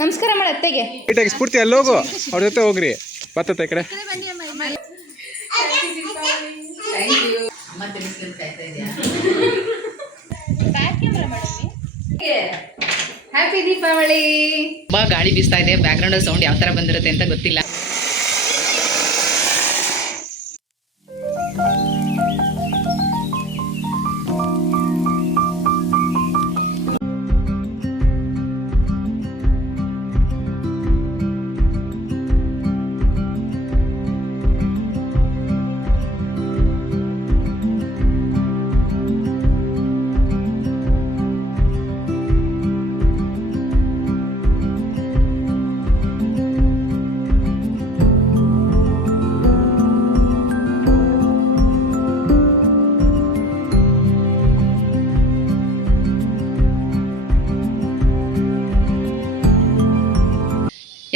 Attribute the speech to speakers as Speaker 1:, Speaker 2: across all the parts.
Speaker 1: ನಮಸ್ಕಾರ ಮಾಡಿ ಅತ್ತೆಗೆ.
Speaker 2: ನೀಟಾಗಿ ಸ್ಫೂರ್ತಿ ಅಲ್ಲಿ ಹೋಗು. ಅವ್ರ ಜೊತೆ ಹೋಗ್ರಿ. ಬರ್ತತೆ ಈ ಕಡೆ.
Speaker 1: ಹ್ಯಾಪಿ ದೀಪಾವಳಿ ತುಂಬಾ ಗಾಳಿ ಬೀಸ್ತಾ ಇದೆ. ಬ್ಯಾಕ್ ಗ್ರೌಂಡ್ ಸೌಂಡ್ ಯಾವ ತರ ಬಂದಿರುತ್ತೆ ಅಂತ ಗೊತ್ತಿಲ್ಲ.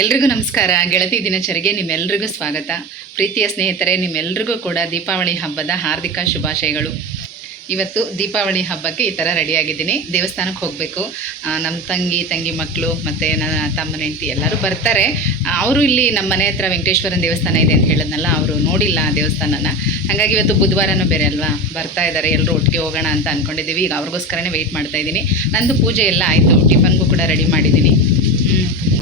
Speaker 1: ಎಲ್ರಿಗೂ ನಮಸ್ಕಾರ. ಗೆಳತಿ ದಿನಚರಿಗೆ ನಿಮ್ಮೆಲ್ರಿಗೂ ಸ್ವಾಗತ. ಪ್ರೀತಿಯ ಸ್ನೇಹಿತರೆ, ನಿಮ್ಮೆಲ್ರಿಗೂ ಕೂಡ ದೀಪಾವಳಿ ಹಬ್ಬದ ಹಾರ್ದಿಕ ಶುಭಾಶಯಗಳು. ಇವತ್ತು ದೀಪಾವಳಿ ಹಬ್ಬಕ್ಕೆ ಈ ಥರ ರೆಡಿಯಾಗಿದ್ದೀನಿ. ದೇವಸ್ಥಾನಕ್ಕೆ ಹೋಗಬೇಕು. ನಮ್ಮ ತಂಗಿ ತಂಗಿ ಮಕ್ಕಳು ಮತ್ತು ನನ್ನ ತಮ್ಮನ ಹೆಂಡತಿ ಎಲ್ಲರೂ ಬರ್ತಾರೆ. ಅವರು ಇಲ್ಲಿ ನಮ್ಮ ಮನೆ ಹತ್ರ ವೆಂಕಟೇಶ್ವರನ ದೇವಸ್ಥಾನ ಇದೆ ಅಂತ ಹೇಳಿದ್ನಲ್ಲ, ಅವರು ನೋಡಿಲ್ಲ ಆ ದೇವಸ್ಥಾನನ. ಹಾಗಾಗಿ ಇವತ್ತು ಬುಧವಾರನೂ ಬೇರೆ ಅಲ್ವಾ? ಬರ್ತಾ ಇದ್ದಾರೆ ಎಲ್ಲರೂ ಒಟ್ಟಿಗೆ ಹೋಗೋಣ ಅಂತ ಅಂದ್ಕೊಂಡಿದ್ದೀವಿ ಈಗ ಅವ್ರಿಗೋಸ್ಕರನೇ ವೆಯ್ಟ್ ಮಾಡ್ತಾ ಇದ್ದೀನಿ. ನಂದು ಪೂಜೆ ಎಲ್ಲ ಆಯಿತು. ಟಿಫನ್ಗೂ ಕೂಡ ರೆಡಿ ಮಾಡಿದ್ದೀನಿ.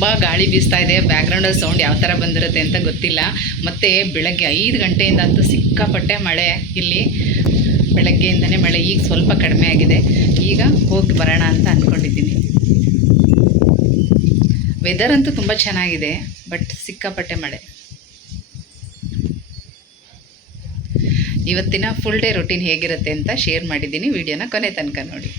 Speaker 1: ತುಂಬ ಗಾಳಿ ಬೀಸ್ತಾ ಇದೆ. ಬ್ಯಾಕ್ಗ್ರೌಂಡಲ್ಲಿ ಸೌಂಡ್ ಯಾವ ಥರ ಬಂದಿರುತ್ತೆ ಅಂತ ಗೊತ್ತಿಲ್ಲ. ಮತ್ತು ಬೆಳಗ್ಗೆ ಐದು ಗಂಟೆಯಿಂದ ಅಂತೂ ಸಿಕ್ಕಾಪಟ್ಟೆ ಮಳೆ ಇಲ್ಲಿ. ಬೆಳಗ್ಗೆಯಿಂದನೇ ಮಳೆ ಈಗ ಸ್ವಲ್ಪ ಕಡಿಮೆ ಆಗಿದೆ. ಈಗ ಹೋಗಿ ಬರೋಣ ಅಂತ ಅಂದ್ಕೊಂಡಿದ್ದೀನಿ ವೆದರ್ ಅಂತೂ ತುಂಬ ಚೆನ್ನಾಗಿದೆ ಬಟ್ ಸಿಕ್ಕಾಪಟ್ಟೆ ಮಳೆ. ಇವತ್ತಿನ ಫುಲ್ ಡೇ ರೊಟೀನ್ ಹೇಗಿರುತ್ತೆ ಅಂತ ಶೇರ್ ಮಾಡಿದ್ದೀನಿ. ವಿಡಿಯೋನ ಕೊನೆ ತನಕ ನೋಡಿ.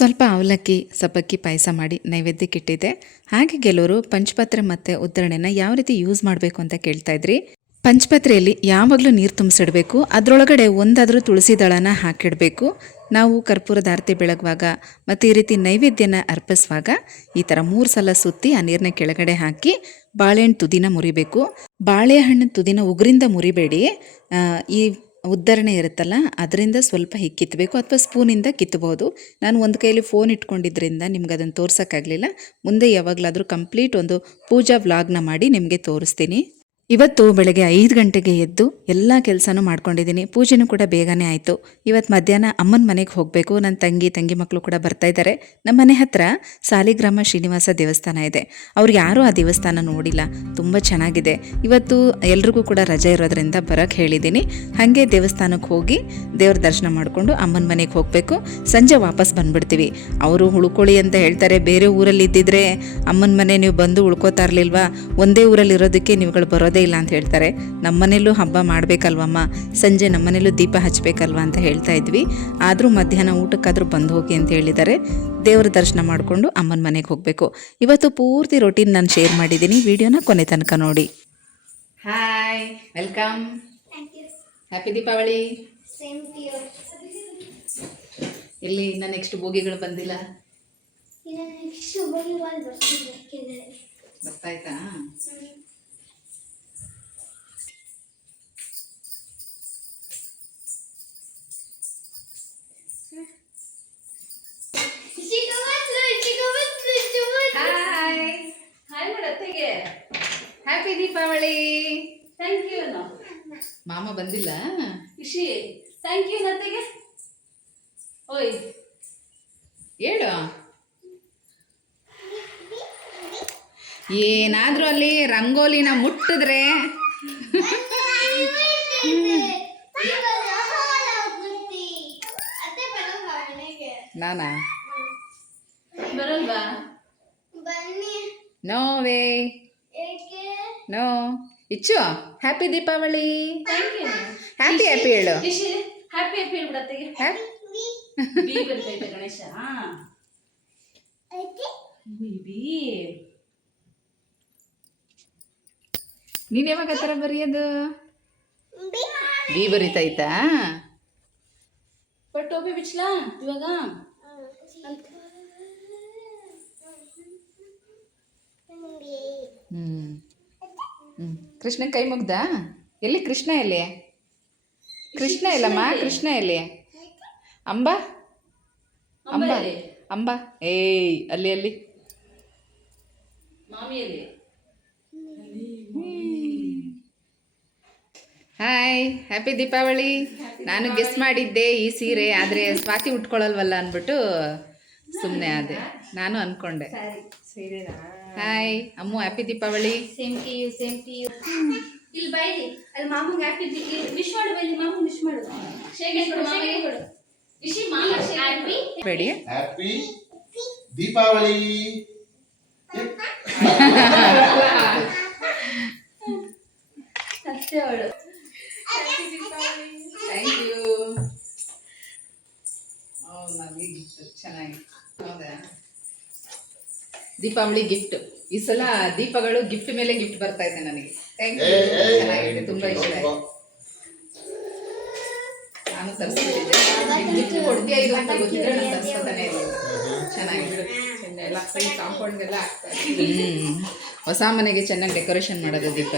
Speaker 3: ಸ್ವಲ್ಪ ಅವಲಕ್ಕಿ, ಸಬ್ಬಕ್ಕಿ ಪಾಯಸ ಮಾಡಿ ನೈವೇದ್ಯಕ್ಕೆ ಇಟ್ಟಿದ್ದೆ ಹಾಗೆ ಕೆಲವರು ಪಂಚಪತ್ರೆ ಮತ್ತು ಉದ್ದರಣೆನ ಯಾವ ರೀತಿ ಯೂಸ್ ಮಾಡಬೇಕು ಅಂತ ಕೇಳ್ತಾ ಇದ್ರಿ? ಪಂಚಪತ್ರೆಯಲ್ಲಿ ಯಾವಾಗಲೂ ನೀರು ತುಂಬಿಸಿಡಬೇಕು. ಅದರೊಳಗಡೆ ಒಂದಾದರೂ ತುಳಸಿ ದಳನ ಹಾಕಿಡಬೇಕು. ನಾವು ಕರ್ಪೂರದ ಆರತಿ ಬೆಳಗುವಾಗ ಮತ್ತು ಈ ರೀತಿ ನೈವೇದ್ಯನ ಅರ್ಪಿಸುವಾಗ ಈ ಥರ ಮೂರು ಸಲ ಸುತ್ತಿ ಆ ನೀರನ್ನ ಕೆಳಗಡೆ ಹಾಕಿ ಬಾಳೆಹಣ್ಣು ತುದಿನ ಮುರಿಬೇಕು. ಬಾಳೆಹಣ್ಣು ತುದಿನ ಉಗುರಿಂದ ಮುರಿಬೇಡಿ. ಈ ಉದ್ದರಣೆ ಇರುತ್ತಲ್ಲ, ಅದರಿಂದ ಸ್ವಲ್ಪ ಹೀಗೆ ಕಿತ್ತಬೇಕು ಅಥವಾ ಸ್ಪೂನಿಂದ ಕಿತ್ತಬಹುದು ನಾನು ಒಂದು ಕೈಯಲ್ಲಿ ಫೋನ್ ಇಟ್ಕೊಂಡಿದ್ದರಿಂದ ನಿಮ್ಗೆ ಅದನ್ನು ತೋರ್ಸೋಕ್ಕಾಗಲಿಲ್ಲ. ಮುಂದೆ ಯಾವಾಗಲಾದರೂ ಕಂಪ್ಲೀಟ್ ಒಂದು ಪೂಜಾ ವ್ಲಾಗ್ನ ಮಾಡಿ ನಿಮಗೆ ತೋರಿಸ್ತೀನಿ. ಇವತ್ತು ಬೆಳಗ್ಗೆ ಐದು ಗಂಟೆಗೆ ಎದ್ದು ಎಲ್ಲ ಕೆಲಸನೂ ಮಾಡ್ಕೊಂಡಿದ್ದೀನಿ. ಪೂಜೆನೂ ಕೂಡ ಬೇಗನೆ ಆಯಿತು. ಇವತ್ತು ಮಧ್ಯಾಹ್ನ ಅಮ್ಮನ ಮನೆಗೆ ಹೋಗಬೇಕು. ನನ್ನ ತಂಗಿ ತಂಗಿ ಮಕ್ಕಳು ಕೂಡ ಬರ್ತಾ ಇದ್ದಾರೆ ನಮ್ಮ ಮನೆ ಹತ್ರ ಸಾಲಿಗ್ರಾಮ ಶ್ರೀನಿವಾಸ ದೇವಸ್ಥಾನ ಇದೆ. ಅವ್ರು ಯಾರೂ ಆ ದೇವಸ್ಥಾನ ನೋಡಿಲ್ಲ. ತುಂಬ ಚೆನ್ನಾಗಿದೆ. ಇವತ್ತು ಎಲ್ರಿಗೂ ಕೂಡ ರಜೆ ಇರೋದ್ರಿಂದ ಬರೋಕ್ಕೆ ಹೇಳಿದ್ದೀನಿ ಹಾಗೆ ದೇವಸ್ಥಾನಕ್ಕೆ ಹೋಗಿ ದೇವ್ರ ದರ್ಶನ ಮಾಡಿಕೊಂಡು ಅಮ್ಮನ ಮನೆಗೆ ಹೋಗಬೇಕು. ಸಂಜೆ ವಾಪಸ್ ಬಂದುಬಿಡ್ತೀವಿ. ಅವರು ಉಳ್ಕೊಳ್ಳಿ ಅಂತ ಹೇಳ್ತಾರೆ. ಬೇರೆ ಊರಲ್ಲಿ ಇದ್ದಿದ್ರೆ ಅಮ್ಮನ ಮನೆ ನೀವು ಬಂದು ಉಳ್ಕೋತಾ ಇರಲಿಲ್ವಾ? ಒಂದೇ ಊರಲ್ಲಿ ಇರೋದಕ್ಕೆ ನೀವುಗಳು ಬರೋದೇ ಇಲ್ಲ ಅಂತ ಹೇಳ್ತಾರೆ. ನಮ್ಮನೇಲೂ ಹಬ್ಬ ಮಾಡಬೇಕಲ್ವಮ್ಮ? ಸಂಜೆ ನಮ್ಮನೇಲೂ ದೀಪ ಹಚ್ಚಬೇಕಲ್ವ ಅಂತ ಹೇಳ್ತಾ ಇದ್ವಿ. ಆದರೂ ಮಧ್ಯಾಹ್ನ ಊಟಕ್ಕಾದರೂ ಬಂದು ಹೋಗಿ ಅಂತ ಹೇಳಿದ್ದಾರೆ. ದೇವರ ದರ್ಶನ ಮಾಡಿಕೊಂಡು ಅಮ್ಮನ ಮನೆಗೆ ಹೋಗಬೇಕು. ಇವತ್ತು ಪೂರ್ತಿ ರೊಟೀನ್ ನಾನು ಶೇರ್ ಮಾಡಿದ್ದೀನಿ. ವಿಡಿಯೋನ ಕೊನೆ ತನಕ ನೋಡಿ.
Speaker 1: ಹಾಯ್ ವೆಲ್ಕಮ್ ಹ್ಯಾಪಿ ದೀಪಾವಳಿ ಇಲ್ಲಿ ಇನ್ನು ನೆಕ್ಸ್ಟ್ ಬೋಗಿಗಳು ಬಂದಿಲ್ಲ?
Speaker 4: ಇನ್ನು
Speaker 1: ಬಂದಿಲ್ಲ.
Speaker 5: ಖುಷಿ ಥ್ಯಾಂಕ್ ಯು ನತ್ತೆಗೆ. ಓಯ್.
Speaker 1: ಹೇಳು. ಏನಾದರೂ ಅಲ್ಲಿ ರಂಗೋಲಿನ ಮುಟ್ಟಿದ್ರೆ. ನಾನಾ?
Speaker 5: ಬರಲ್ವಾ?
Speaker 4: ಬನ್ನಿ
Speaker 1: ನೋ ವೇ
Speaker 4: ಏಕೆ?
Speaker 1: No. ಇಚ್ಚು? Happy Deepavali
Speaker 5: thank you
Speaker 1: happy happy ಹೇಳು.
Speaker 5: ಹ್ಯಾಪಿ ಹ್ಯಾಪಿ ಹೇಳ್ಬಿಡತ್ತೆ ಬರ್ತೈತೆ ಗಣೇಶ.
Speaker 1: ನೀನು ಯಾವಾಗ ಆತರ ಬರೆಯೋದು?
Speaker 4: B
Speaker 1: B ಬರಿತೈತಾ?
Speaker 5: ಬಟ್ ಟೋಪಿ ಬಿಚ್ಲಾ ಇವಾಗ
Speaker 1: ಹ್ಞೂ ಹ್ಞೂ ಕೃಷ್ಣ ಕೈ ಮುಗ್ದ? ಎಲ್ಲಿ ಕೃಷ್ಣ ಎಲ್ಲಿ? ಕೃಷ್ಣ ಇಲ್ಲಮ್ಮ ಕೃಷ್ಣ ಎಲ್ಲಿ? ಅಂಬ? ಅಂಬ? ಅಂಬ? ಏಯ್ ಅಲ್ಲಿ ಅಲ್ಲಿ. Hi happy Deepavali. ನಾನು ಗೆಸ್ ಮಾಡಿದ್ದೆ ಈ ಸೀರೆ ಆದರೆ ಸ್ವಾತಿ ಉಟ್ಕೊಳ್ಳಲ್ವಲ್ಲ ಅಂದ್ಬಿಟ್ಟು ಸುಮ್ಮನೆ ಆದೆ. ನಾನು ಅನ್ಕೊಂಡೆ. Hi Ammu happy Deepavali.
Speaker 5: Same to you same to you ಇಲ್ಲಿ ಬೈಲಿ ಅಲ್ಲಿ ಮಾಮಂಗೆ ಹ್ಯಾಪಿ ವಿಶ್ ಮಾಡು ಬೈಲಿ ಮಾಮಂಗೆ ವಿಶ್ ಮಾಡು. ಶೇಗೆ ಕೊಡು ಮಾಮಿಗೆ ಕೊಡು. ವಿಶಿ ಮಾಮ ಹ್ಯಾಪಿ
Speaker 1: ಬೇಡಿ
Speaker 6: ಹ್ಯಾಪಿ ದೀಪಾವಳಿ.
Speaker 5: ಅಷ್ಟೇ ಅವಳು.
Speaker 1: ಥ್ಯಾಂಕ್ ಯು ನನಗೆ ಗಿಫ್ಟ್ ಚೆನ್ನಾಗಿ. ಹೌದಾ? ದೀಪಾವಳಿ ಗಿಫ್ಟ್ ಈ ಸಲ ದೀಪಗಳು ಗಿಫ್ಟ್ ಮೇಲೆ ಗಿಫ್ಟ್ ಬರ್ತಾ ಇದೆ ನನಗೆ. ಥ್ಯಾಂಕ್ ಯು ಚೆನ್ನಾಗಿದೆ ತುಂಬ ಇಷ್ಟ ಆಯ್ತು ನಾನು ತರಿಸ್ಬಿಟ್ಟಿದ್ದೆ ಗಿಫ್ಟ್ ಕೊಡ್ತೀಯ ಇದು ಅಂತ ಗೊತ್ತಿದ್ರೆ ನಾನು ತರಿಸ್ಕೊತಾನೆ ಇರಲಿಲ್ಲ ಚೆನ್ನಾಗಿದೆ. ಎಲ್ಲ ಕಾಂಪೌಂಡ್ಗೆಲ್ಲ ಆಗ್ತಾ ಹೊಸ ಮನೆಗೆ ಚೆನ್ನಾಗಿ ಡೆಕೋರೇಷನ್ ಮಾಡೋದು ದೀಪ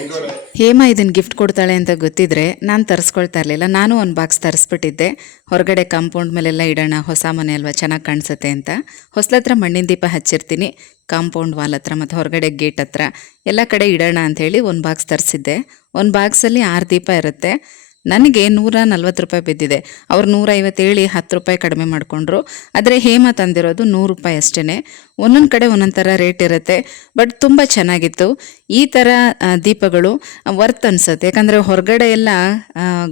Speaker 3: ಹೇಮಾ ಇದನ್ನ ಗಿಫ್ಟ್ ಕೊಡ್ತಾಳೆ ಅಂತ ಗೊತ್ತಿದ್ರೆ ನಾನು ತರಿಸ್ಕೊಳ್ತಾ ಇರಲಿಲ್ಲ, ನಾನು ಒಂದು ಬಾಕ್ಸ್ ತರಿಸ್ಬಿಟ್ಟಿದ್ದೆ. ಹೊರಗಡೆ ಕಾಂಪೌಂಡ್ ಮೇಲೆಲ್ಲ ಇಡೋಣ, ಹೊಸ ಮನೆ ಅಲ್ವಾ, ಚೆನ್ನಾಗಿ ಕಾಣಿಸುತ್ತೆ ಅಂತ. ಹೊಸ್ಲತ್ರ ಮಣ್ಣಿನ ದೀಪ ಹಚ್ಚಿರ್ತೀನಿ ಕಾಂಪೌಂಡ್ ವಾಲ್ ಹತ್ರ ಮತ್ತು ಹೊರಗಡೆ ಗೇಟ್ ಹತ್ರ. ಎಲ್ಲ ಕಡೆ ಇಡೋಣ ಅಂಥೇಳಿ ಒಂದು ಬಾಕ್ಸ್ ತರಿಸಿದ್ದೆ. ಒಂದು ಬಾಕ್ಸಲ್ಲಿ ಆರು ದೀಪ ಇರುತ್ತೆ. ನನಗೆ ನೂರ ನಲ್ವತ್ತು ರೂಪಾಯಿ ಬಿದ್ದಿದೆ. ಅವ್ರು ನೂರೈವತ್ತು ಹೇಳಿ ಹತ್ತು ರೂಪಾಯಿ ಕಡಿಮೆ ಮಾಡಿಕೊಂಡ್ರು. ಆದರೆ ಹೇಮ ತಂದಿರೋದು ನೂರು ರೂಪಾಯಿ ಅಷ್ಟೇ ಒಂದೊಂದು ಕಡೆ ಒಂದೊಂದು ಥರ ರೇಟ್ ಇರುತ್ತೆ. ಬಟ್ ತುಂಬ ಚೆನ್ನಾಗಿತ್ತು. ಈ ಥರ ದೀಪಗಳು ವರ್ತ್ ಅನ್ಸುತ್ತೆ. ಯಾಕಂದರೆ ಹೊರಗಡೆ ಎಲ್ಲ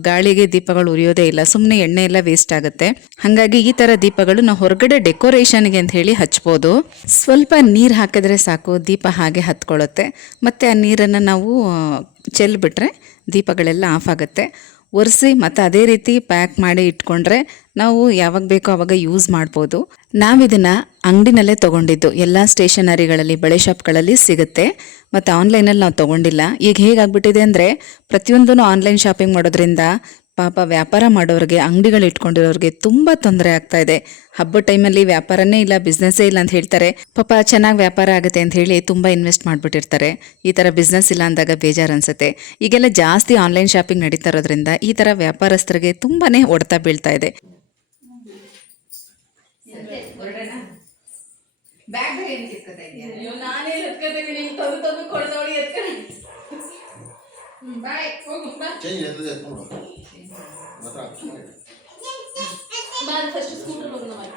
Speaker 3: ಗಾಳಿಗೆ ದೀಪಗಳು ಉರಿಯೋದೇ ಇಲ್ಲ. ಸುಮ್ಮನೆ ಎಣ್ಣೆ ಎಲ್ಲ ವೇಸ್ಟ್ ಆಗುತ್ತೆ. ಹಾಗಾಗಿ ಈ ಥರ ದೀಪಗಳು ನಾವು ಹೊರಗಡೆ ಡೆಕೋರೇಷನ್ಗೆ ಅಂತ ಹೇಳಿ ಹಚ್ಬೋದು. ಸ್ವಲ್ಪ ನೀರು ಹಾಕಿದ್ರೆ ಸಾಕು. ದೀಪ ಹಾಗೆ ಹತ್ಕೊಳ್ಳುತ್ತೆ. ಮತ್ತು ಆ ನೀರನ್ನು ನಾವು ಚೆಲ್ಬಿಟ್ರೆ ದೀಪಗಳೆಲ್ಲ ಆಫ್ ಆಗುತ್ತೆ. ಒರೆಸಿ ಮತ್ತು ಅದೇ ರೀತಿ ಪ್ಯಾಕ್ ಮಾಡಿ ಇಟ್ಕೊಂಡ್ರೆ ನಾವು ಯಾವಾಗ ಬೇಕೋ ಅವಾಗ ಯೂಸ್ ಮಾಡ್ಬೋದು. ನಾವಿದನ್ನು ಅಂಗಡಿನಲ್ಲೇ ತೊಗೊಂಡಿದ್ದು. ಎಲ್ಲ ಸ್ಟೇಷನರಿಗಳಲ್ಲಿ ಬಳೆ ಶಾಪ್ಗಳಲ್ಲಿ ಸಿಗುತ್ತೆ. ಮತ್ತು ಆನ್ಲೈನಲ್ಲಿ ನಾವು ತೊಗೊಂಡಿಲ್ಲ. ಈಗ ಹೇಗಾಗ್ಬಿಟ್ಟಿದೆ ಅಂದರೆ ಪ್ರತಿಯೊಂದೂ ಆನ್ಲೈನ್ ಶಾಪಿಂಗ್ ಮಾಡೋದ್ರಿಂದ ಪಾಪ ವ್ಯಾಪಾರ ಮಾಡೋರಿಗೆ, ಅಂಗಡಿಗಳು ಇಟ್ಕೊಂಡಿರೋರಿಗೆ ತುಂಬ ತೊಂದರೆ ಆಗ್ತಾ ಇದೆ. ಹಬ್ಬದ ಟೈಮಲ್ಲಿ ವ್ಯಾಪಾರನೇ ಇಲ್ಲ ಬಿಸ್ನೆಸ್ಸೇ ಇಲ್ಲ ಅಂತ ಹೇಳ್ತಾರೆ. ಪಾಪ ಚೆನ್ನಾಗಿ ವ್ಯಾಪಾರ ಆಗುತ್ತೆ ಅಂತ ಹೇಳಿ ತುಂಬ ಇನ್ವೆಸ್ಟ್ ಮಾಡಿಬಿಟ್ಟಿರ್ತಾರೆ. ಈ ಥರ ಬಿಸ್ನೆಸ್ ಇಲ್ಲ ಅಂದಾಗ ಬೇಜಾರು ಅನ್ಸುತ್ತೆ ಈಗೆಲ್ಲ ಜಾಸ್ತಿ ಆನ್ಲೈನ್ ಶಾಪಿಂಗ್ ನಡೀತಾ ಇರೋದ್ರಿಂದ ಈ ಥರ ವ್ಯಾಪಾರಸ್ಥರಿಗೆ ತುಂಬಾ ಹೊಡೆತ ಬೀಳ್ತಾ ಇದೆ.
Speaker 1: ಬ್ಯಾಗ್ ಏನು ಕಿತ್ಕೊತಾ ಇದೆಯಾ
Speaker 5: ನಾನೇ ಎತ್ಕೊತೀನಿ ನೀನು ತಂದು ತಂದು ಕೊಡ್ದವಳಿ ಎತ್ಕೊಂಡು
Speaker 1: ಬಾಯ್ ಹೋಗು ಬಾ
Speaker 6: ಚೇಂಜ್ ಎತ್ತದ ಎತ್ಕೊಂಡು ಮಾತ್ರ
Speaker 5: ಬಾ ಫಸ್ಟ್ ಸ್ಕೂಟರ್ ಹೋಗೋಣ ಮಾಡಿ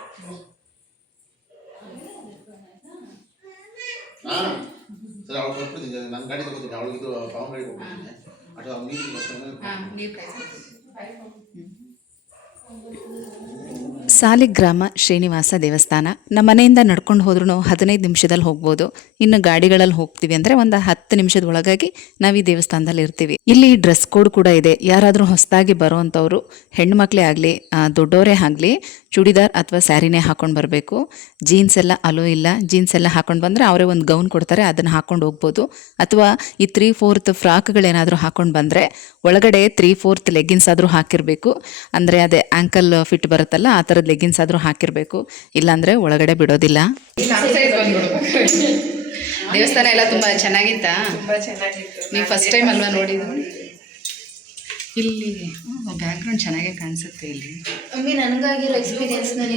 Speaker 6: ನಾನು ಸರ್ ಅವಳು ಕೊಟ್ಬಿಟ್ಟಿದ್ದೆ ನನ್ನ ಗಾಡಿ ತಗೋತೀನಿ ಅವಳಿಗೆ ಇದು ಪವನ್ ಗಾಡಿ ಕೊಟ್ಬಿಟ್ಟಿದ್ದೆ ಅಥವಾ ಅವ್ನು ನೀರು
Speaker 1: ಹಾಂ ನೀರು ಕಾಯಿಸಿ
Speaker 3: ಸಾಲಿಗ್ರಾಮ ಶ್ರೀನಿವಾಸ ದೇವಸ್ಥಾನ. ನಮ್ಮ ಮನೆಯಿಂದ ನಡ್ಕೊಂಡು ಹೋದ್ರೂ ಹದಿನೈದು ನಿಮಿಷದಲ್ಲಿ ಹೋಗ್ಬೋದು. ಇನ್ನು ಗಾಡಿಗಳಲ್ಲಿ ಹೋಗ್ತೀವಿ ಅಂದರೆ ಒಂದು ಹತ್ತು ನಿಮಿಷದ ಒಳಗಾಗಿ ನಾವು ಈ ದೇವಸ್ಥಾನದಲ್ಲಿ ಇರ್ತೀವಿ. ಇಲ್ಲಿ ಡ್ರೆಸ್ ಕೋಡ್ ಕೂಡ ಇದೆ. ಯಾರಾದರೂ ಹೊಸದಾಗಿ ಬರುವಂಥವ್ರು ಹೆಣ್ಮಕ್ಳೇ ಆಗಲಿ ದೊಡ್ಡವರೇ ಆಗಲಿ, ಚೂಡಿದಾರ್ ಅಥವಾ ಸ್ಯಾರಿನೇ ಹಾಕೊಂಡ್ ಬರಬೇಕು. ಜೀನ್ಸ್ ಎಲ್ಲ ಅಲೋ ಇಲ್ಲ, ಜೀನ್ಸ್ ಎಲ್ಲ ಹಾಕೊಂಡ್ ಬಂದರೆ ಅವರೇ ಒಂದು ಗೌನ್ ಕೊಡ್ತಾರೆ, ಅದನ್ನು ಹಾಕೊಂಡು ಹೋಗ್ಬೋದು. ಅಥವಾ ಈ ತ್ರೀ ಫೋರ್ತ್ ಫ್ರಾಕ್ಗಳೇನಾದರೂ ಹಾಕೊಂಡ್ ಬಂದರೆ ಒಳಗಡೆ ತ್ರೀ ಫೋರ್ತ್ ಲೆಗ್ಗಿನ್ಸ್ ಆದರೂ ಹಾಕಿರಬೇಕು. ಅಂದರೆ ಅದೇ ಆ್ಯಂಕಲ್ ಫಿಟ್ ಬರುತ್ತಲ್ಲ, ಆ ಥರದ ಲೆಗ್ಗಿನ್ಸ್ ಆದರೂ ಹಾಕಿರಬೇಕು. ಇಲ್ಲಾಂದರೆ ಒಳಗಡೆ ಬಿಡೋದಿಲ್ಲ.
Speaker 1: ದೇವಸ್ಥಾನ ಎಲ್ಲ ತುಂಬ ಚೆನ್ನಾಗಿತ್ತಾ? ತುಂಬ ಚೆನ್ನಾಗಿತ್ತು. ನೀವು ಫಸ್ಟ್ ಟೈಮ್ ಅಲ್ವಾ ನೋಡಿದ್ದು? ಇಲ್ಲಿ ಬ್ಯಾಕ್ಗ್ರೌಂಡ್ ಚೆನ್ನಾಗೇ ಕಾಣಿಸುತ್ತೆ ಇಲ್ಲಿ.
Speaker 5: ಮಮ್ಮಿ ನನಗಾಗಿರೋ ಎಕ್ಸ್ಪೀರಿಯನ್ಸ್ ನಾನು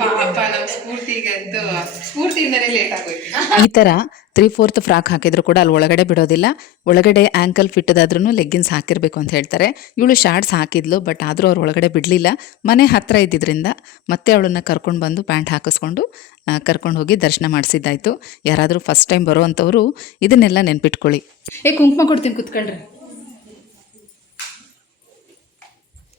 Speaker 1: ಪಾಪ ನಮ್ಮ ಸ್ಫೂರ್ತಿಗಂತೂ ಸ್ಫೂರ್ತಿಯಿಂದಲೇ ಲೇಟ್ ಆಗೋಯ್ತು.
Speaker 3: ಈ ಥರ ತ್ರೀ ಫೋರ್ತ್ ಫ್ರಾಕ್ ಹಾಕಿದ್ರು ಕೂಡ ಅಲ್ಲಿ ಒಳಗಡೆ ಬಿಡೋದಿಲ್ಲ. ಒಳಗಡೆ ಆ್ಯಂಕಲ್ ಫಿಟ್ಟದಾದ್ರೂ ಲೆಗ್ಗಿನ್ಸ್ ಹಾಕಿರ್ಬೇಕು ಅಂತ ಹೇಳ್ತಾರೆ. ಇವಳು ಶಾರ್ಟ್ಸ್ ಹಾಕಿದ್ಲು ಬಟ್ ಆದರೂ ಅವ್ರ ಒಳಗಡೆ ಬಿಡಲಿಲ್ಲ. ಮನೆ ಹತ್ತಿರ ಇದ್ದಿದ್ದರಿಂದ ಮತ್ತೆ ಅವಳನ್ನ ಕರ್ಕೊಂಡು ಬಂದು ಪ್ಯಾಂಟ್ ಹಾಕಿಸ್ಕೊಂಡು ಕರ್ಕೊಂಡು ಹೋಗಿ ದರ್ಶನ ಮಾಡಿಸಿದ್ದಾಯ್ತು. ಯಾರಾದರೂ ಫಸ್ಟ್ ಟೈಮ್ ಬರೋವಂಥವ್ರು ಇದನ್ನೆಲ್ಲ ನೆನ್ಪಿಟ್ಕೊಳ್ಳಿ.
Speaker 1: ಏ ಕುಂಕುಮ ಕೊಡ್ತೀನಿ ಕುತ್ಕೊಳ್ರಿ ಇಚ್ಚು
Speaker 5: ನಿಮ್ಮ ಅಪ್ಪ ಮಾತ್ರ
Speaker 1: ವಿಳ್ಯದೆಲೆ ಏನಾದ್ರು ನಿಂಗೆ ಬೇಕಾ ಏಮ್ಮ ಏನ ವಿಳ್ಯದೆಲೆ ಎಷ್ಟು ತಂದೈತೆ ನೋಡು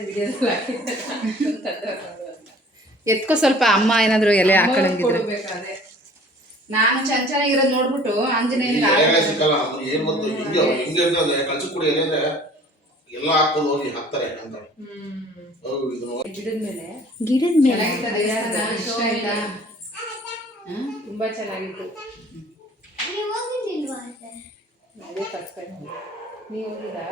Speaker 1: ವಿಡಿಯೋದಲ್ಲಿ ಎತ್ಕೋ ಸ್ವಲ್ಪ ಅಮ್ಮ ಏನಾದ್ರು ಎಲೆ
Speaker 2: ಕೊಡ್ಬೇಕಾದ್ರೆ.
Speaker 1: ನಾನು ಚೆನ್ನ ಚೆನ್ನಾಗಿರೋದು ನೋಡ್ಬಿಟ್ಟು
Speaker 6: ಆಂಜನೇಯ ಏನ್ ಗೊತ್ತು? ಹಿಂಗೆ ಹಿಂಗೆ ಕಳ್ಸಿ ಕೊಡಿ ಎಲೆ ಅಂದ್ರೆ ಎಲ್ಲ ಹಾಕೊಂಡು ಹೋಗಿ ಹಾಕ್ತಾರೆ ಅಂತ ಹೌದು ಇದು ನೋಡಿ.
Speaker 5: ಗಿಡದ ಮೇಲೆ
Speaker 1: ಚೆನ್ನಾಗಿತ್ತಾ ದೇವಸ್ಥಾನ? ಇಷ್ಟ ಆಯ್ತಾ?
Speaker 2: ತುಂಬಾ ಚೆನ್ನಾಗಿತ್ತು
Speaker 4: ನೀವು ಹೋಗಿದ್ದಿಲ್ವಾ ಅತ್ತೆ?
Speaker 2: ಅದೇ ಫಸ್ಟ್ ಟೈಮ್ ನೀವು ಹೋಗಿದ್ದಾ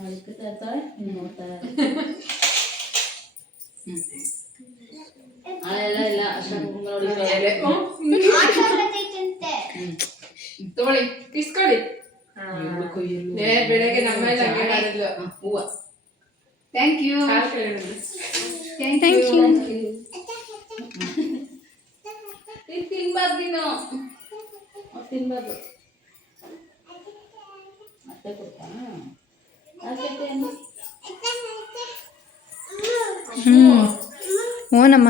Speaker 2: ಎಲೆ
Speaker 4: ಆಟ ಆಡತೈತಂತೆ.
Speaker 1: ತಗೊಳ್ಳಿ
Speaker 2: ಇಸ್ಕೊಳ್ಳಿ ಏ ಬೆಳಗ್ಗೆ ನಮ್ಮ
Speaker 1: ಹೂವ. ಥ್ಯಾಂಕ್ ಯು ಥ್ಯಾಂಕ್ ಯು
Speaker 5: ಇದು ತಿನ್ಬಾರ್ದು ನೀನು. ತಿನ್ಬಾರ್ದು. ಮತ್ತೆ ಕೊಡ್ತಾ? ಅಷ್ಟೇ ಏನು
Speaker 7: ಹ್ಞೂನಮ್ಮ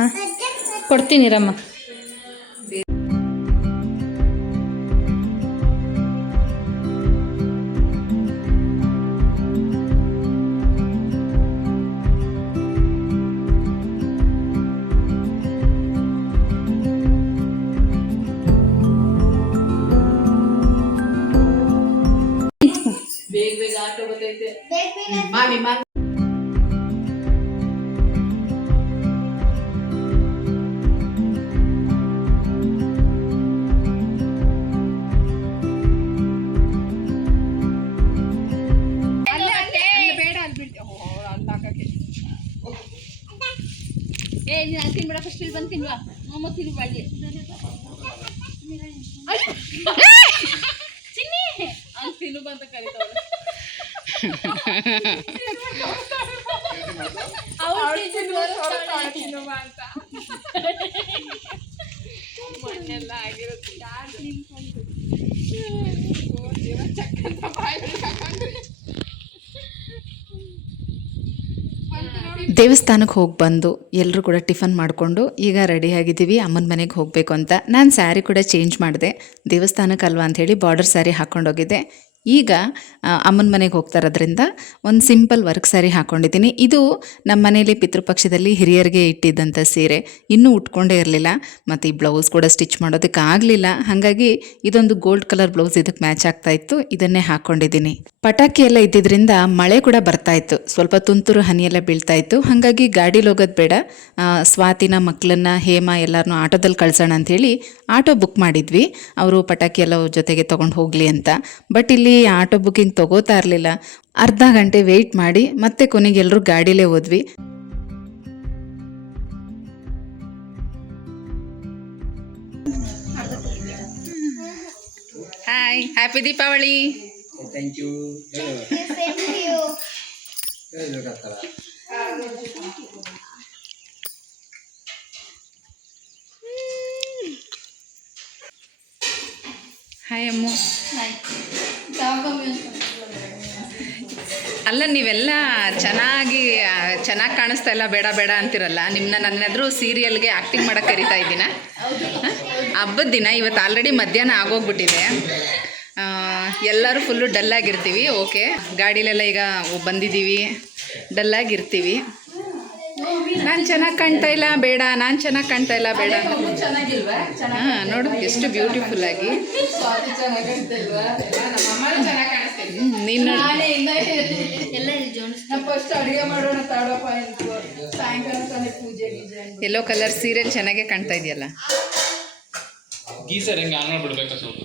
Speaker 5: ಮೊಮ್ಮ ತಿನ್ನು ಬಾಳ್ಗೆ ಚಿನ್ನಿ ಅಂತ ತಿನ್ನು ಬಂತ ಕರಿತಾವಳು
Speaker 3: ದೇವಸ್ಥಾನಕ್ಕೆ ಹೋಗಿ ಬಂದು ಎಲ್ಲರೂ ಕೂಡ ಟಿಫನ್ ಮಾಡಿಕೊಂಡು ಈಗ ರೆಡಿಯಾಗಿದ್ದೀವಿ ಅಮ್ಮನ ಮನೆಗೆ ಹೋಗಬೇಕು ಅಂತ. ನಾನು ಸ್ಯಾರಿ ಕೂಡ ಚೇಂಜ್ ಮಾಡಿದೆ. ದೇವಸ್ಥಾನಕ್ಕೆ ಅಲ್ವಾ ಅಂಥೇಳಿ ಬಾರ್ಡರ್ ಸ್ಯಾರಿ ಹಾಕ್ಕೊಂಡೋಗಿದ್ದೆ ಈಗ ಅಮ್ಮನ ಮನೆಗೆ ಹೋಗ್ತಾ ಇರೋದ್ರಿಂದ ಒಂದು ಸಿಂಪಲ್ ವರ್ಕ್ ಸ್ಯಾರಿ ಹಾಕ್ಕೊಂಡಿದ್ದೀನಿ ಇದು ನಮ್ಮ ಮನೇಲಿ ಪಿತೃಪಕ್ಷದಲ್ಲಿ ಹಿರಿಯರಿಗೆ ಇಟ್ಟಿದ್ದಂಥ ಸೀರೆ. ಇನ್ನೂ ಉಟ್ಕೊಂಡೇ ಇರಲಿಲ್ಲ. ಮತ್ತು ಈ ಬ್ಲೌಸ್ ಕೂಡ ಸ್ಟಿಚ್ ಮಾಡೋದಕ್ಕೆ ಆಗಲಿಲ್ಲ. ಹಾಗಾಗಿ ಇದೊಂದು ಗೋಲ್ಡ್ ಕಲರ್ ಬ್ಲೌಸ್ ಇದಕ್ಕೆ ಮ್ಯಾಚ್ ಆಗ್ತಾ ಇತ್ತು. ಇದನ್ನೇ ಹಾಕ್ಕೊಂಡಿದ್ದೀನಿ ಪಟಾಕಿ ಎಲ್ಲ ಇದ್ದಿದ್ದರಿಂದ ಮಳೆ ಕೂಡ ಬರ್ತಾ ಇತ್ತು. ಸ್ವಲ್ಪ ತುಂತುರು ಹನಿ ಎಲ್ಲ ಬೀಳ್ತಾ ಇತ್ತು. ಹಾಗಾಗಿ ಗಾಡೀಲಿ ಹೋಗೋದು ಬೇಡ. ಸ್ವಾತಿನ ಮಕ್ಕಳನ್ನ ಹೇಮ ಎಲ್ಲರನ್ನೂ ಆಟೋದಲ್ಲಿ ಕಳ್ಸೋಣ ಅಂಥೇಳಿ ಆಟೋ ಬುಕ್ ಮಾಡಿದ್ವಿ. ಅವರು ಪಟಾಕಿ ಎಲ್ಲ ಜೊತೆಗೆ ತೊಗೊಂಡು ಹೋಗಲಿ ಅಂತ. ಬಟ್ ಇಲ್ಲಿ ಆಟೋ ಬುಕ್ಕಿಂಗ್ ತಗೋತಾ ಇರಲಿಲ್ಲ. ಅರ್ಧ ಗಂಟೆ ವೆಯ್ಟ್ ಮಾಡಿ ಮತ್ತೆ ಕೊನೆಗೆ ಎಲ್ಲರೂ ಗಾಡಿಲೇ ಹೋದ್ವಿ.
Speaker 8: Hi happy
Speaker 4: Deepavali thank you
Speaker 1: hi Ammu ಅಲ್ಲ, ನೀವೆಲ್ಲ ಚೆನ್ನಾಗಿ ಚೆನ್ನಾಗಿ ಕಾಣಿಸ್ತಾ ಇಲ್ಲ, ಬೇಡ ಬೇಡ ಅಂತಿರಲ್ಲ ನಿಮ್ಮನ್ನ ನನ್ನೆದ್ರು ಸೀರಿಯಲ್ಗೆ ಆ್ಯಕ್ಟಿಂಗ್ ಮಾಡೋಕ್ಕೆ ಕರಿತಾ ಇದ್ದೀನ? ಹಬ್ಬದ ದಿನ ಇವತ್ತು ಆಲ್ರೆಡಿ ಮಧ್ಯಾಹ್ನ ಆಗೋಗ್ಬಿಟ್ಟಿದೆ. ಎಲ್ಲರೂ ಫುಲ್ಲು ಡಲ್ಲಾಗಿರ್ತೀವಿ ಓಕೆ ಗಾಡೀಲೆಲ್ಲ ಈಗ ಬಂದಿದ್ದೀವಿ ಡಲ್ಲಾಗಿರ್ತೀವಿ ನಾನು ಚೆನ್ನಾಗಿ ಕಾಣ್ತಾ ಇಲ್ಲ ಬೇಡ ನಾನು ಚೆನ್ನಾಗಿ ಕಾಣ್ತಾ ಇಲ್ಲ ಬೇಡ. ಹಾಂ ನೋಡು ಎಷ್ಟು ಬ್ಯೂಟಿಫುಲ್ ಆಗಿ. ನೀನ್
Speaker 5: ಎಲ್ಲ
Speaker 1: ಕಲರ್ ಸೀರಿಯಲ್ ಚೆನ್ನಾಗೇ ಕಾಣ್ತಾ ಇದೆಯಲ್ಲ?
Speaker 9: ಗೀಸರ್ ಹೆಂಗೆ ಆನ್ ಮಾಡ್ಬಿಡ್ಬೇಕಾ ಸ್ವಲ್ಪ?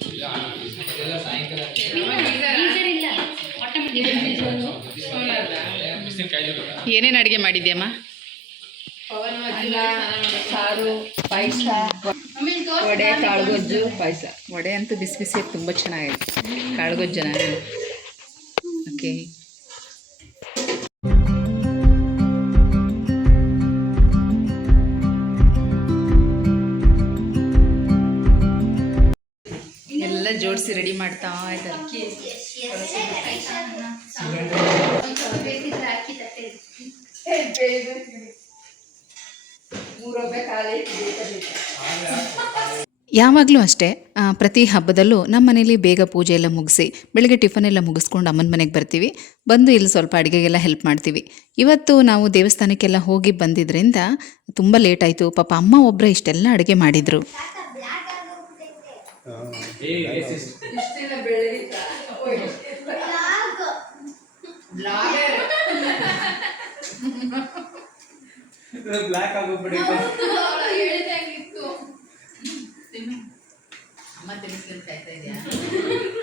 Speaker 1: ಏನೇನು ಅಡುಗೆ ಮಾಡಿದ್ಯಮ್ಮ?
Speaker 2: ಸಾರು ಪಾಯಸ ವಡೆ ಕಾಳುಗೊಜ್ಜು ಪಾಯಸ.
Speaker 1: ವಡೆ ಅಂತೂ ಬಿಸಿ ಬಿಸಿ ತುಂಬ ಚೆನ್ನಾಗಿದೆ ಕಾಳುಗೊಜ್ಜನ ಓಕೆ. ಎಲ್ಲ ಜೋಡಿಸಿ ರೆಡಿ ಮಾಡ್ತಾ ಇದ್ದಾರೆ.
Speaker 3: ಯಾವಾಗಲೂ ಅಷ್ಟೇ ಪ್ರತಿ ಹಬ್ಬದಲ್ಲೂ ನಮ್ಮ ಮನೇಲಿ ಬೇಗ ಪೂಜೆ ಎಲ್ಲ ಮುಗಿಸಿ, ಬೆಳಗ್ಗೆ ಟಿಫನ್ ಎಲ್ಲ ಮುಗಿಸ್ಕೊಂಡು ಅಮ್ಮನ ಮನೆಗೆ ಬರ್ತೀವಿ. ಬಂದು ಇಲ್ಲಿ ಸ್ವಲ್ಪ ಅಡುಗೆಗೆಲ್ಲ ಹೆಲ್ಪ್ ಮಾಡ್ತೀವಿ. ಇವತ್ತು ನಾವು ದೇವಸ್ಥಾನಕ್ಕೆಲ್ಲ ಹೋಗಿ ಬಂದಿದ್ದರಿಂದ ತುಂಬ ಲೇಟ್ ಆಯಿತು. ಪಾಪ ಅಮ್ಮ ಒಬ್ಬರೇ ಇಷ್ಟೆಲ್ಲ ಅಡುಗೆ ಮಾಡಿದರು.
Speaker 2: ಇಷ್ಟಿನ
Speaker 8: 这
Speaker 2: 个
Speaker 1: 是白色的。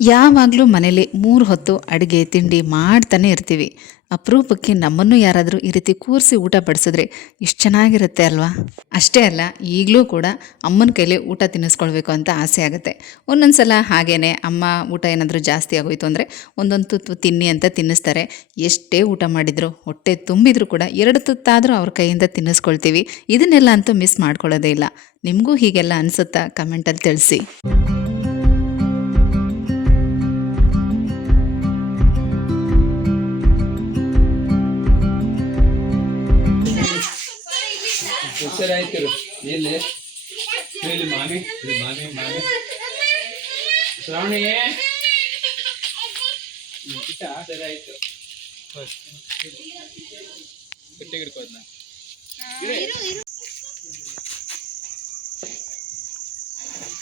Speaker 3: ಯಾವಾಗಲೂ ಮನೇಲಿ ಮೂರು ಹೊತ್ತು ಅಡುಗೆ, ತಿಂಡಿ ಮಾಡ್ತಾನೆ ಇರ್ತೀವಿ. ಅಪರೂಪಕ್ಕೆ ನಮ್ಮನ್ನು ಯಾರಾದರೂ ಈ ರೀತಿ ಕೂರಿಸಿ ಊಟ ಬಡಿಸಿದ್ರೆ ಇಷ್ಟು ಚೆನ್ನಾಗಿರುತ್ತೆ ಅಲ್ವಾ? ಅಷ್ಟೇ ಅಲ್ಲ, ಈಗಲೂ ಕೂಡ ಅಮ್ಮನ ಕೈಲಿ ಊಟ ತಿನ್ನಿಸ್ಕೊಳ್ಬೇಕು ಅಂತ ಆಸೆ ಆಗುತ್ತೆ. ಒಂದೊಂದು ಸಲ ಹಾಗೇ ಅಮ್ಮ ಊಟ ಏನಾದರೂ ಜಾಸ್ತಿ ಆಗೋಯ್ತು ಅಂದರೆ ಒಂದೊಂದು ತುತ್ತು ತಿನ್ನಿ ಅಂತ ತಿನ್ನಿಸ್ತಾರೆ. ಎಷ್ಟೇ ಊಟ ಮಾಡಿದ್ರು, ಹೊಟ್ಟೆ ತುಂಬಿದ್ರು ಕೂಡ ಎರಡು ತುತ್ತಾದರೂ ಅವ್ರ ಕೈಯಿಂದ ತಿನ್ನಿಸ್ಕೊಳ್ತೀವಿ. ಇದನ್ನೆಲ್ಲ ಅಂತೂ ಮಿಸ್ ಮಾಡ್ಕೊಳ್ಳೋದೇ ಇಲ್ಲ. ನಿಮಗೂ ಹೀಗೆಲ್ಲ ಅನಿಸುತ್ತಾ? ಕಮೆಂಟಲ್ಲಿ ತಿಳಿಸಿ.
Speaker 8: ಹುಷಾರಾಯ್ತು ಆಯ್ತಿರು. ಇಲ್ಲಿ. ಮಾಮಿ ಇಲ್ಲಿ ಮಾಮಿ ಮಾಮಿ. ಶ್ರಾವಣಿ. ಇಟ್ಟ ಸರಿ ಆಯ್ತು. ಗಟ್ಟಿಗೆ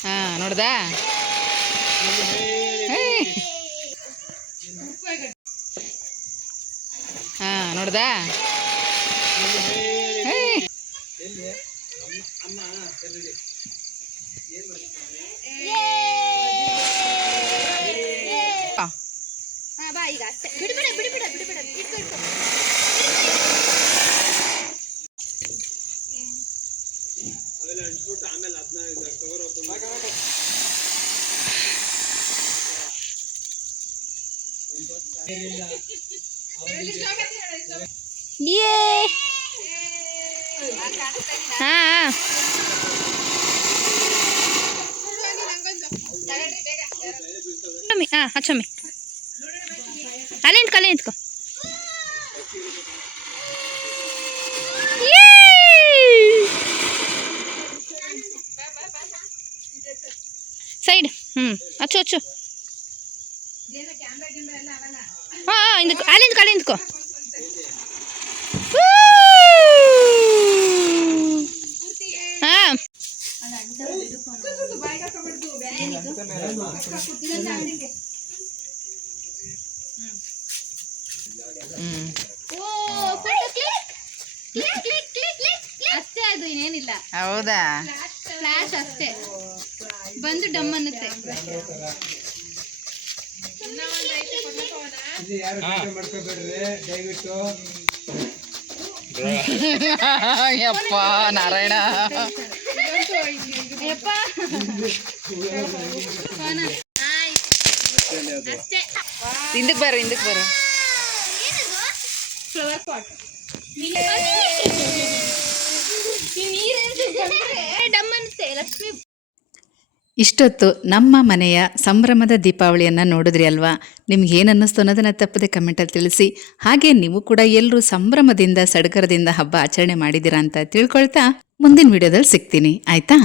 Speaker 1: ಹಾಂ ನೋಡ್ದಾ? ಹಾ. ನೋಡ್ದಾ
Speaker 5: ಹಾ ಬಾ ಈಗ ಅಷ್ಟೇ ಬಿಡ್ಬೇಡ ಬಿಡ್ಬೇಡ ಬಿಡ್ಬೇಡ ಇಟ್ಕೊ ಇಟ್ಕೊ ಯೇ ಹಾ ಚಮ್ಮಿ ಹಾ. ಹಚ್ಚಮ್ಮಿ ಅಲ್ಲಿ ನಿಂತ್ಕೊ ಅಲ್ಲಿ ನಿಂತ್ಕೊ ಸೈಡ್ ಹ್ಞೂ ಹಚ್ಚು ಹಚ್ಚು ಹಾಂ ಹಾಂ ಇಂದಕ್ಕೆ ಅಲ್ಲಿ ನಿಂತ್ಕೊ ಅಲ್ಲಿ ನಿಂತ್ಕೊ ಹಾಂ ಅಷ್ಟೇ ಅದು ಇನ್ನೇನಿಲ್ಲ
Speaker 1: ಹೌದಾ?
Speaker 5: ಫ್ಲಾಶ್ ಅಷ್ಟೇ ಬಂದು ಡಮ್ ಅನ್ನುತ್ತೆ.
Speaker 1: ಯಪ್ಪ ನಾರಾಯಣ. ಹಿಂದಕ್ಕೆ ಬರು ಹಿಂದಕ್ಕೆ ಬರು
Speaker 5: ಫ್ಲವರ್ ಪಾಟ್ ಡಮ್ ಅನ್ನುತ್ತೆ ಲಕ್ಷ್ಮಿ
Speaker 3: ಇಷ್ಟೊತ್ತು ನಮ್ಮ ಮನೆಯ ಸಂಭ್ರಮದ ದೀಪಾವಳಿಯನ್ನು ನೋಡಿದ್ರಿ ಅಲ್ವಾ? ನಿಮ್ಗೆ ಏನು ಅನ್ನಿಸ್ತು ಅನ್ನೋದನ್ನು ತಪ್ಪದೆ ಕಮೆಂಟಲ್ಲಿ ತಿಳಿಸಿ. ಹಾಗೆ ನೀವು ಕೂಡ ಎಲ್ಲರೂ ಸಂಭ್ರಮದಿಂದ, ಸಡಗರದಿಂದ ಹಬ್ಬ ಆಚರಣೆ ಮಾಡಿದ್ದೀರಾ ಅಂತ ತಿಳ್ಕೊಳ್ತಾ ಮುಂದಿನ ವಿಡಿಯೋದಲ್ಲಿ ಸಿಗ್ತೀನಿ. ಆಯಿತಾ?